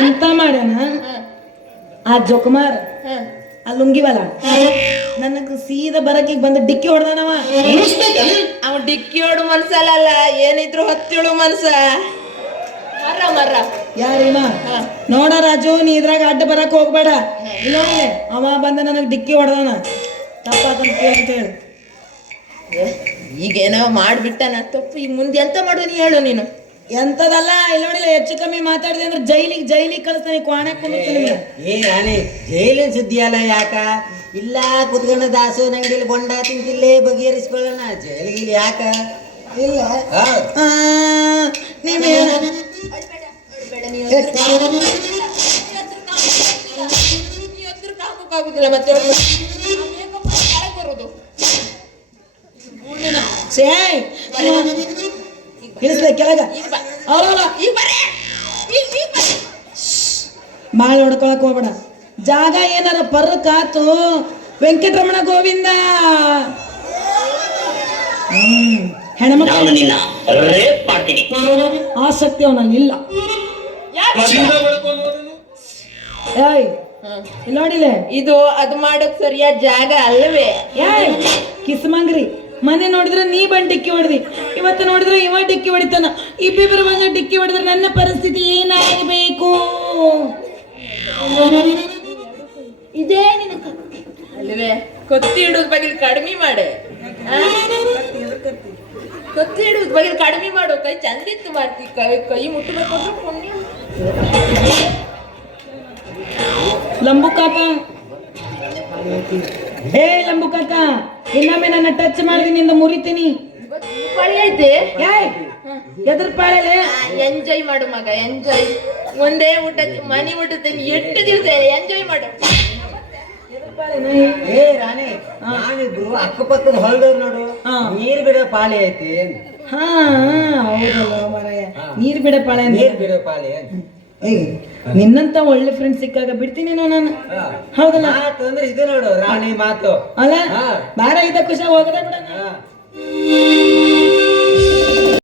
ಎಂತ ಮಾಡ್ಯಾನ ಆ ಜೊಕುಮಾರ್ ಆ ಲುಂಗಿವಲ್ಲ ನನಗೆ ಸೀದಾ ಬರಕ್ಕೆ ಬಂದು ಡಿಕ್ಕಿ ಹೊಡೆದನವ. ಅವ ಡಿಕ್ಕಿ ಹೊಡು ಮನ್ಸಲ್ಲ, ಏನಿದ್ರು ಹತ್ತಿಳು ಮನ್ಸ. ಮರ ಯಾರಿವ ನೋಡ ರಾಜು, ನೀ ಇದ್ರಾಗ ಅಡ್ಡ ಬರಕ್ ಹೋಗ್ಬೇಡ. ಇಲ್ಲ ಅವ ಬಂದ ನನಗೆ ಡಿಕ್ಕಿ ಹೊಡೆದನ, ತಪ್ಪಾತಂತ ಹೇಳಿ. ಈಗೇನೋ ಮಾಡ್ಬಿಟ್ಟನ ತಪ್ಪು. ಈಗ ಮುಂದೆ ಎಂತ ಮಾಡುವ ನೀ ಹೇಳು. ನೀನು ಎಂತದಲ್ಲ ಇಲ್ಲ ನೋಡಿಲ್ಲ, ಹೆಚ್ಚು ಕಮ್ಮಿ ಮಾತಾಡಿದೆ ಅಂದ್ರೆ ಜೈಲಿಗೆ ಕಳಿಸ್ತಾನೆ, ಕ್ವಾಣೆ ಕುಂದಿರ್ತಾನೆ. ನಾನೇ ಜೈಲಿನ ಸುದ್ದಿ ಅಲ್ಲ ಯಾಕ ಇಲ್ಲ, ಕುತ್ಕೊಂಡ ದಾಸು ನಂಗಿಲ್ಲಿ ಬೊಂಡ ತಿಂತಿಲ್ಲೇ ಬಗೆಹರಿಸ್ಕೊಳ್ಳೋಣ. ಜೈಲಿಗೆ ಯಾಕ ಇಲ್ಲ ಆಗುದಿಲ್ಲ ಮತ್ತೆ ಬರುದು. ಕೆಳಗ ಬಾಳ ಹೊಡ್ಕೊಳಕ್ ಹೋಗ್ಬೇಡ. ಜಾಗ ಏನಾರ ಪರ್ಕಾತು ವೆಂಕಟರಮಣ ಗೋವಿಂದ. ಹೆಣ್ಮಕ್ಳು ಆಸಕ್ತಿ ಅವನಲ್ಲಿ ಇಲ್ಲ. ಏಯ್ ನೋಡಿಲ್ಲ, ಇದು ಅದು ಮಾಡಕ್ ಸರಿಯಾದ ಜಾಗ ಅಲ್ಲವೇ? ಕಿಸ್ಮಂಗ್ರಿ ಮನೆ ನೋಡಿದ್ರೆ ನೀ ಬಂದು ಡಿಕ್ಕಿ ಹೊಡೆದಿ, ಇವತ್ತು ನೋಡಿದ್ರೆ ಇವ ಡಿಕ್ಕಿ ಹೊಡಿತಾನ. ಇಬ್ಬಿಬ್ಬರು ಬಂದು ಡಿಕ್ಕಿ ಹೊಡೆದ್ರೆ ನನ್ನ ಪರಿಸ್ಥಿತಿ ಏನಾಗಬೇಕು? ಇದೇ ಅಲ್ವೇ? ಕೊತ್ತಿ ಇಡುವ ಬಗ್ಗೆ ಕಡಿಮೆ ಮಾಡೆ, ಕೊತ್ತಿ ಇಡುವ ಬಗ್ಗೆ ಕಡಿಮೆ ಮಾಡು. ಕೈ ಚಂದಿತ್ತು ಮಾಡ್ತಿ, ಕೈ ಮುಟ್ಟಬೇಕು ಅಂದ್ರೆ ಪುಣ್ಯ. ಲಂಬು ಕಾಕ, ಹೇ ಲಂಬು ಕಾಕ, ಇನ್ನೊಮ್ಮೆ ನನ್ನ ಟಚ್ ಮಾಡಿದೀನಿ ನಿಂದ ಮುರಿತೀನಿ. ಪಾಳಿ ಐತೆ ಎದ್ರ ಪಾಳೆ? ಎಂಜಾಯ್ ಮಾಡು ಮಗ, ಎಂಜಾಯ್. ಒಂದೇ ಊಟ ಮನೆ ಊಟ ತಿಂದು 8 ದಿವಸ ಎಂಜಾಯ್ ಮಾಡು. ರಾಣಿ, ನಾನಿಬ್ರು ಅಕ್ಕಪಕ್ಕದ ಹೊಲದವ್ರು ನೋಡು, ನೀರ್ ಬಿಡೋ ಪಾಳಿ ಐತಿ. ಹಾ ಹೌದಲ್ಲ ಮಾರಾಯ, ನೀರ್ ಬಿಡ ಪಾಳೆ, ನೀರ್ ಬಿಡೋ ಪಾಳಿ. ನಿನ್ನಂತ ಒಳ್ಳೆ ಫ್ರೆಂಡ್ ಸಿಕ್ಕಾಗ ಬಿಡ್ತೀನಿ ನಾನು. ಹೌದಲ್ಲ ಅಂದ್ರೆ ಇದು ನೋಡು ರಾಣಿ ಮಾತು ಅಲ್ಲ, ಬಾರ ಇದ್ದ ಖುಷಿ ಹೋಗದ ಬಿಡ.